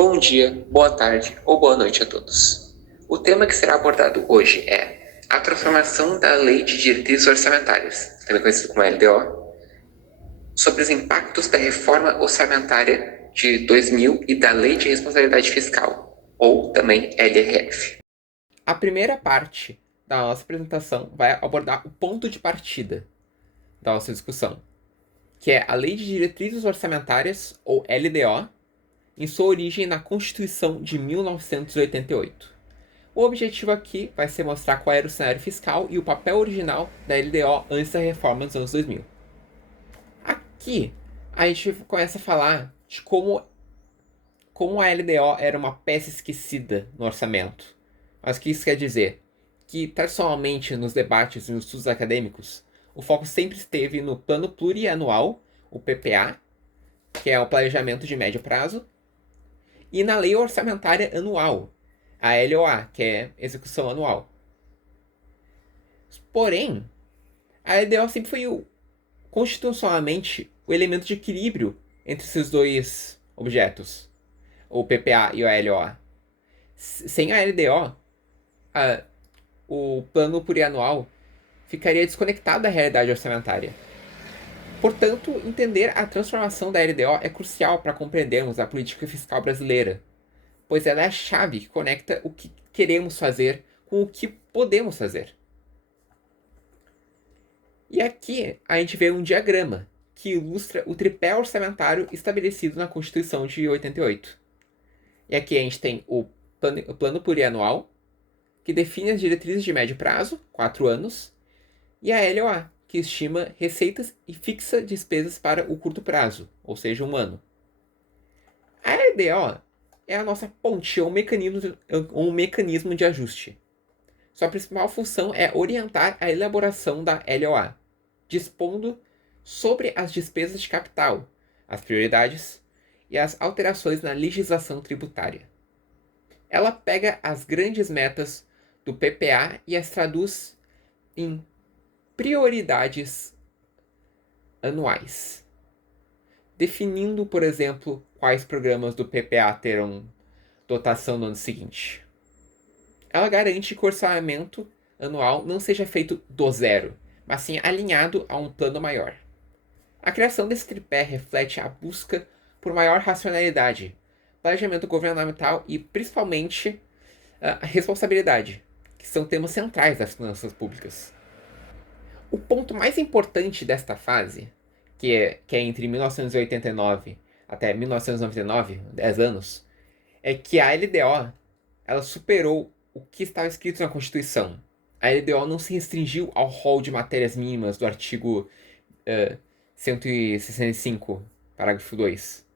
Bom dia, boa tarde ou boa noite a todos. O tema que será abordado hoje é a transformação da Lei de Diretrizes Orçamentárias, também conhecido como LDO, sobre os impactos da Reforma Orçamentária de 2000 e da Lei de Responsabilidade Fiscal, ou também LRF. A primeira parte da nossa apresentação vai abordar o ponto de partida da nossa discussão, que é a Lei de Diretrizes Orçamentárias, ou LDO, em sua origem na Constituição de 1988. O objetivo aqui vai ser mostrar qual era o cenário fiscal e o papel original da LDO antes da reforma dos anos 2000. Aqui, a gente começa a falar de como a LDO era uma peça esquecida no orçamento. Mas o que isso quer dizer? Que, tradicionalmente, nos debates e nos estudos acadêmicos, o foco sempre esteve no Plano Plurianual, o PPA, que é o Planejamento de Médio Prazo, e na Lei Orçamentária Anual, a LOA, que é Execução Anual. Porém, a LDO sempre foi constitucionalmente o elemento de equilíbrio entre esses dois objetos, o PPA e a LOA. Sem a LDO, o plano plurianual ficaria desconectado da realidade orçamentária. Portanto, entender a transformação da LDO é crucial para compreendermos a política fiscal brasileira, pois ela é a chave que conecta o que queremos fazer com o que podemos fazer. E aqui a gente vê um diagrama que ilustra o tripé orçamentário estabelecido na Constituição de 88. E aqui a gente tem o plano plurianual, que define as diretrizes de médio prazo, 4 anos, e a LOA, que estima receitas e fixa despesas para o curto prazo, ou seja, 1 ano. A LDO é a nossa ponte ou um mecanismo de ajuste. Sua principal função é orientar a elaboração da LOA, dispondo sobre as despesas de capital, as prioridades e as alterações na legislação tributária. Ela pega as grandes metas do PPA e as traduz em prioridades anuais, definindo, por exemplo, quais programas do PPA terão dotação no ano seguinte. Ela garante que o orçamento anual não seja feito do zero, mas sim alinhado a um plano maior. A criação desse tripé reflete a busca por maior racionalidade, planejamento governamental e, principalmente, a responsabilidade, que são temas centrais das finanças públicas. O ponto mais importante desta fase, que é entre 1989 até 1999, 10 anos, é que a LDO ela superou o que estava escrito na Constituição. A LDO não se restringiu ao rol de matérias mínimas do artigo 165, parágrafo 2.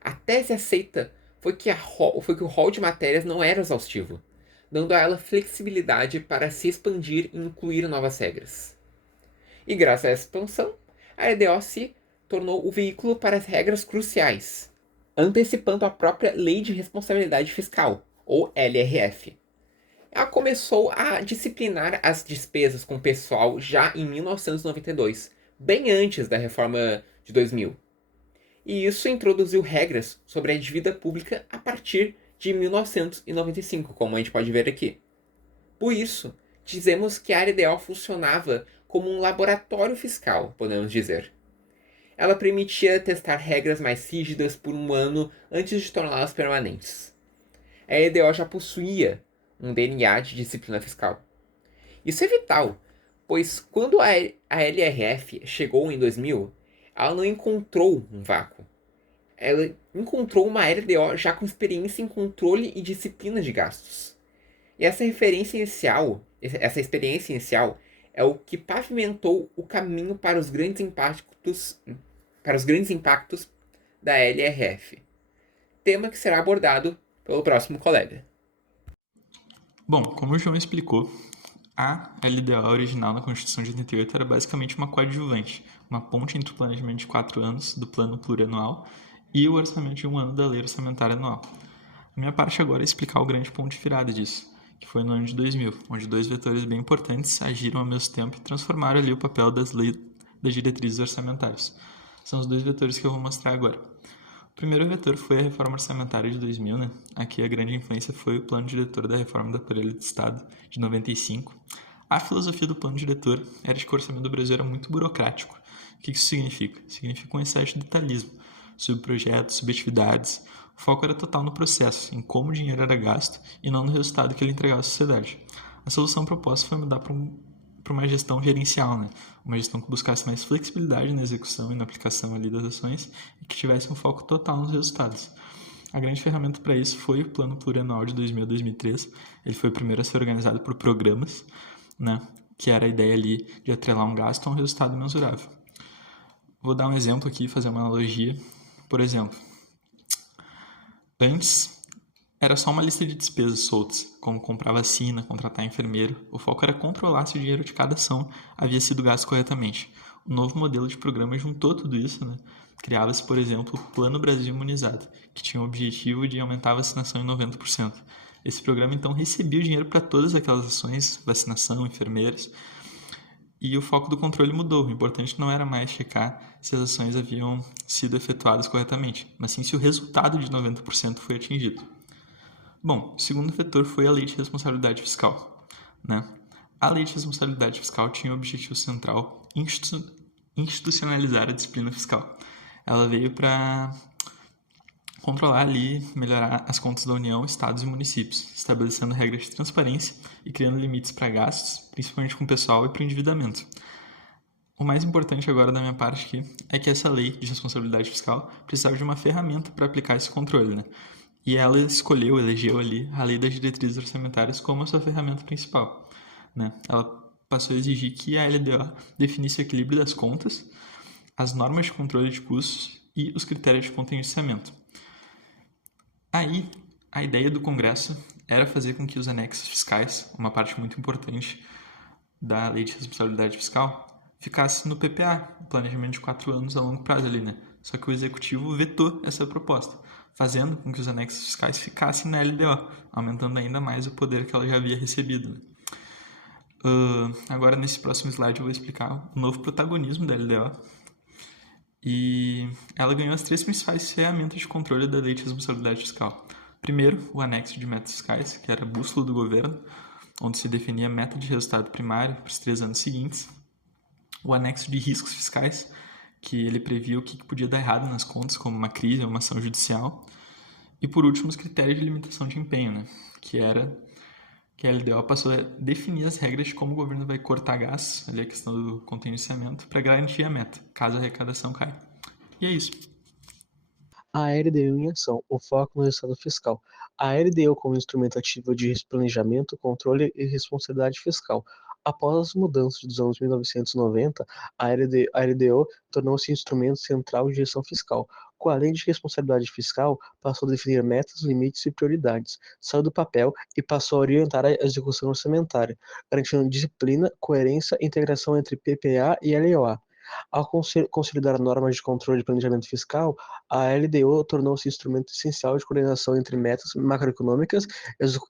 A tese aceita foi que o rol de matérias não era exaustivo, dando a ela flexibilidade para se expandir e incluir novas regras. E graças a essa expansão, a LDO se tornou o veículo para as regras cruciais, antecipando a própria Lei de Responsabilidade Fiscal, ou LRF. Ela começou a disciplinar as despesas com o pessoal já em 1992, bem antes da reforma de 2000. E isso introduziu regras sobre a dívida pública a partir de 1995, como a gente pode ver aqui. Por isso, dizemos que a LDO funcionava como um laboratório fiscal, podemos dizer. Ela permitia testar regras mais rígidas por 1 ano antes de torná-las permanentes. A LDO já possuía um DNA de disciplina fiscal. Isso é vital, pois quando a LRF chegou em 2000, ela não encontrou um vácuo. Ela encontrou uma LDO já com experiência em controle e disciplina de gastos. E essa experiência inicial é o que pavimentou o caminho para os grandes impactos da LRF. Tema que será abordado pelo próximo colega. Bom, como o João explicou, a LDO original na Constituição de 88 era basicamente uma coadjuvante, uma ponte entre o planejamento de 4 anos do plano plurianual e o orçamento de 1 ano da lei orçamentária anual. A minha parte agora é explicar o grande ponto de virada disso, que foi no ano de 2000, onde 2 vetores bem importantes agiram ao mesmo tempo e transformaram ali o papel das diretrizes orçamentárias. São os 2 vetores que eu vou mostrar agora. primeiro vetor foi a reforma orçamentária de 2000, né? Aqui a grande influência foi o plano diretor da reforma do aparelho do Estado, de 95. A filosofia do plano diretor era de que o orçamento do Brasil era muito burocrático. O que isso significa? Significa um excesso de detalhismo, subprojetos, subatividades. O foco era total no processo, em como o dinheiro era gasto e não no resultado que ele entregava à sociedade. A solução proposta foi mudar para uma gestão gerencial, né? Uma gestão que buscasse mais flexibilidade na execução e na aplicação ali das ações e que tivesse um foco total nos resultados. A grande ferramenta para isso foi o Plano Plurianual de 2000 a 2003. Ele foi o primeiro a ser organizado por programas, né? Que era a ideia ali de atrelar um gasto a um resultado mensurável. Vou dar um exemplo aqui, fazer uma analogia. Por exemplo, antes era só uma lista de despesas soltas, como comprar vacina, contratar enfermeiro. O foco era controlar se o dinheiro de cada ação havia sido gasto corretamente. O novo modelo de programa juntou tudo isso, né? Criava-se, por exemplo, o Plano Brasil Imunizado, que tinha o objetivo de aumentar a vacinação em 90%. Esse programa, então, recebia o dinheiro para todas aquelas ações, vacinação, enfermeiros, e o foco do controle mudou. O importante não era mais checar se as ações haviam sido efetuadas corretamente, mas sim se o resultado de 90% foi atingido. Bom, o segundo vetor foi a Lei de Responsabilidade Fiscal, né? A Lei de Responsabilidade Fiscal tinha o objetivo central institucionalizar a disciplina fiscal. Ela veio para controlar ali, melhorar as contas da União, estados e municípios, estabelecendo regras de transparência e criando limites para gastos, principalmente com o pessoal e para o endividamento. O mais importante agora da minha parte aqui é que essa lei de responsabilidade fiscal precisava de uma ferramenta para aplicar esse controle, né? E ela elegeu ali a lei das diretrizes orçamentárias como a sua ferramenta principal, né? Ela passou a exigir que a LDO definisse o equilíbrio das contas, as normas de controle de custos e os critérios de contingenciamento. Aí, a ideia do Congresso era fazer com que os anexos fiscais, uma parte muito importante da Lei de Responsabilidade Fiscal, ficasse no PPA, planejamento de 4 anos a longo prazo ali, né? Só que o Executivo vetou essa proposta, fazendo com que os anexos fiscais ficassem na LDO, aumentando ainda mais o poder que ela já havia recebido. Agora, nesse próximo slide, eu vou explicar o novo protagonismo da LDO. E ela ganhou as 3 principais ferramentas de controle da Lei de Responsabilidade Fiscal. Primeiro, o anexo de metas fiscais, que era a bússola do governo, onde se definia a meta de resultado primário para os 3 anos seguintes. O anexo de riscos fiscais, que ele previa o que podia dar errado nas contas, como uma crise ou uma ação judicial. E por último, os critérios de limitação de empenho, né? Que era que a LDO passou a definir as regras de como o governo vai cortar gastos, ali a questão do contingenciamento, para garantir a meta, caso a arrecadação caia. E é isso. A LDO em ação, o foco no resultado fiscal. A LDO como instrumento ativo de planejamento, controle e responsabilidade fiscal. Após as mudanças dos anos 1990, a LDO tornou-se instrumento central de gestão fiscal. Com a Lei de Responsabilidade Fiscal, passou a definir metas, limites e prioridades. Saiu do papel e passou a orientar a execução orçamentária, garantindo disciplina, coerência e integração entre PPA e LOA. Ao consolidar normas de controle de planejamento fiscal, a LDO tornou-se instrumento essencial de coordenação entre metas macroeconômicas,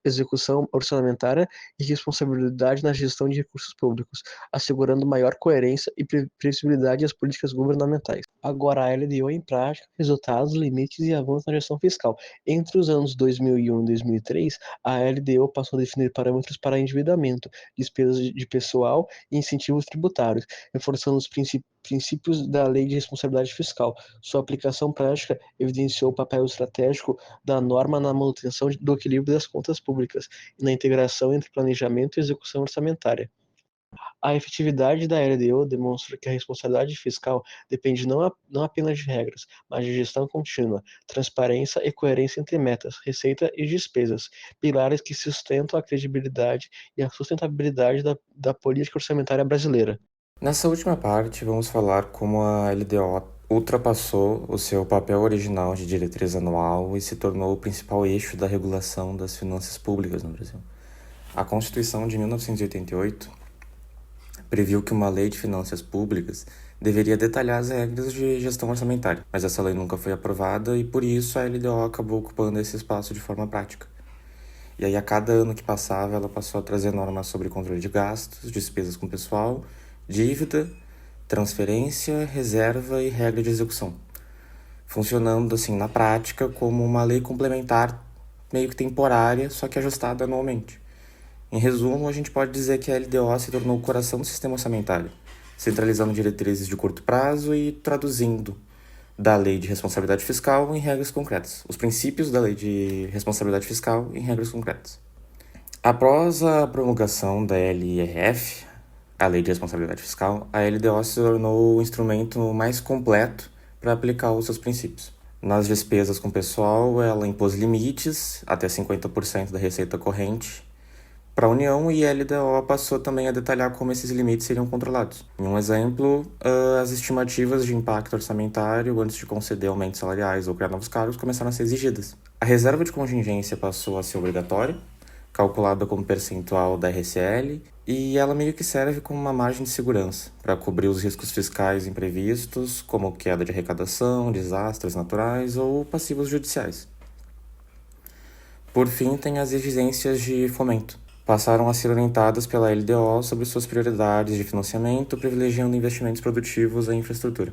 execução orçamentária e responsabilidade na gestão de recursos públicos, assegurando maior coerência e previsibilidade às políticas governamentais. Agora, a LDO em prática, resultados, limites e avanços na gestão fiscal. Entre os anos 2001 e 2003, a LDO passou a definir parâmetros para endividamento, despesas de pessoal e incentivos tributários, reforçando os princípios da Lei de Responsabilidade Fiscal. Sua aplicação prática evidenciou o papel estratégico da norma na manutenção do equilíbrio das contas públicas e na integração entre planejamento e execução orçamentária. A efetividade da LDO demonstra que a responsabilidade fiscal depende não apenas de regras, mas de gestão contínua, transparência e coerência entre metas, receita e despesas, pilares que sustentam a credibilidade e a sustentabilidade da política orçamentária brasileira. Nessa última parte, vamos falar como a LDO ultrapassou o seu papel original de diretriz anual e se tornou o principal eixo da regulação das finanças públicas no Brasil. A Constituição de 1988 previu que uma lei de finanças públicas deveria detalhar as regras de gestão orçamentária, mas essa lei nunca foi aprovada e por isso a LDO acabou ocupando esse espaço de forma prática. E aí, a cada ano que passava, ela passou a trazer normas sobre controle de gastos, despesas com pessoal, dívida, transferência, reserva e regra de execução. funcionando assim na prática como uma lei complementar meio que temporária, só que ajustada anualmente. Em resumo, a gente pode dizer que a LDO se tornou o coração do sistema orçamentário, centralizando diretrizes de curto prazo e traduzindo da Lei de Responsabilidade Fiscal em regras concretas, os princípios da Lei de Responsabilidade Fiscal em regras concretas. Após a promulgação da LRF, a Lei de Responsabilidade Fiscal, a LDO se tornou o instrumento mais completo para aplicar os seus princípios. Nas despesas com pessoal, ela impôs limites, até 50% da receita corrente, para a União, e a LDO passou também a detalhar como esses limites seriam controlados. Em um exemplo, as estimativas de impacto orçamentário antes de conceder aumentos salariais ou criar novos cargos começaram a ser exigidas. A reserva de contingência passou a ser obrigatória, calculada como percentual da RCL, e ela meio que serve como uma margem de segurança para cobrir os riscos fiscais imprevistos, como queda de arrecadação, desastres naturais ou passivos judiciais. Por fim, tem as exigências de fomento. Passaram a ser orientadas pela LDO sobre suas prioridades de financiamento, privilegiando investimentos produtivos em infraestrutura.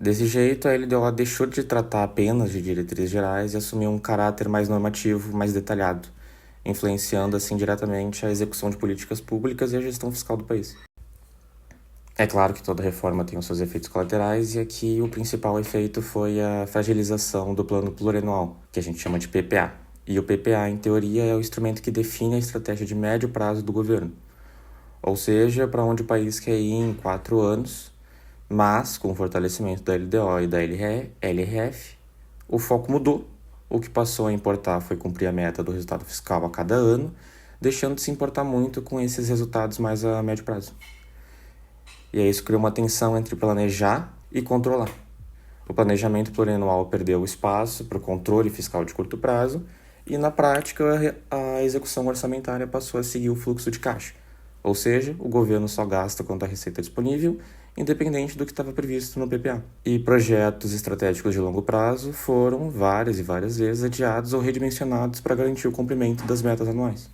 Desse jeito, a LDO deixou de tratar apenas de diretrizes gerais e assumiu um caráter mais normativo, mais detalhado, influenciando assim diretamente a execução de políticas públicas e a gestão fiscal do país. É claro que toda reforma tem os seus efeitos colaterais, e aqui o principal efeito foi a fragilização do plano plurianual, que a gente chama de PPA. E o PPA, em teoria, é o instrumento que define a estratégia de médio prazo do governo, ou seja, para onde o país quer ir em 4 anos, mas com o fortalecimento da LDO e da LRF, o foco mudou. O que passou a importar foi cumprir a meta do resultado fiscal a cada ano, deixando de se importar muito com esses resultados mais a médio prazo. E aí isso criou uma tensão entre planejar e controlar. O planejamento plurianual perdeu o espaço para o controle fiscal de curto prazo, e na prática a execução orçamentária passou a seguir o fluxo de caixa. Ou seja, o governo só gasta quanto a receita disponível, independente do que estava previsto no PPA. E projetos estratégicos de longo prazo foram várias e várias vezes adiados ou redimensionados para garantir o cumprimento das metas anuais.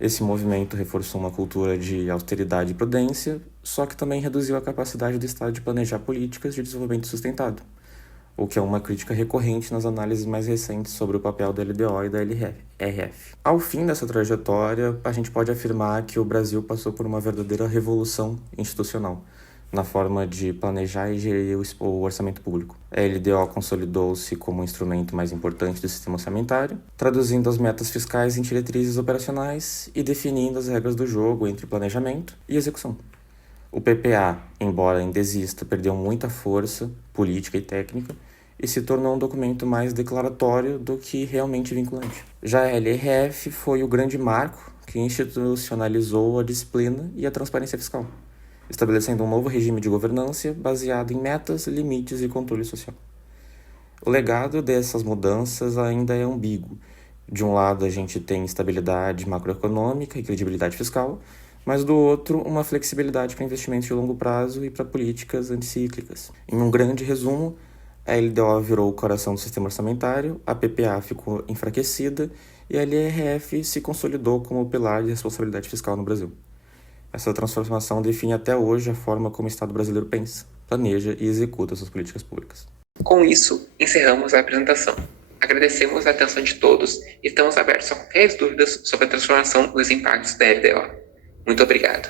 Esse movimento reforçou uma cultura de austeridade e prudência, só que também reduziu a capacidade do Estado de planejar políticas de desenvolvimento sustentado, o que é uma crítica recorrente nas análises mais recentes sobre o papel da LDO e da LRF. Ao fim dessa trajetória, a gente pode afirmar que o Brasil passou por uma verdadeira revolução institucional na forma de planejar e gerir o orçamento público. A LDO consolidou-se como o instrumento mais importante do sistema orçamentário, traduzindo as metas fiscais em diretrizes operacionais e definindo as regras do jogo entre planejamento e execução. O PPA, embora ainda exista, perdeu muita força política e técnica e se tornou um documento mais declaratório do que realmente vinculante. Já a LRF foi o grande marco que institucionalizou a disciplina e a transparência fiscal, estabelecendo um novo regime de governança baseado em metas, limites e controle social. O legado dessas mudanças ainda é ambíguo. De um lado, a gente tem estabilidade macroeconômica e credibilidade fiscal, mas do outro, uma flexibilidade para investimentos de longo prazo e para políticas anticíclicas. Em um grande resumo, a LDO virou o coração do sistema orçamentário, a PPA ficou enfraquecida e a LRF se consolidou como o pilar de responsabilidade fiscal no Brasil. Essa transformação define até hoje a forma como o Estado brasileiro pensa, planeja e executa suas políticas públicas. Com isso, encerramos a apresentação. Agradecemos a atenção de todos e estamos abertos a qualquer dúvidas sobre a transformação dos impactos da LDO. Muito obrigado.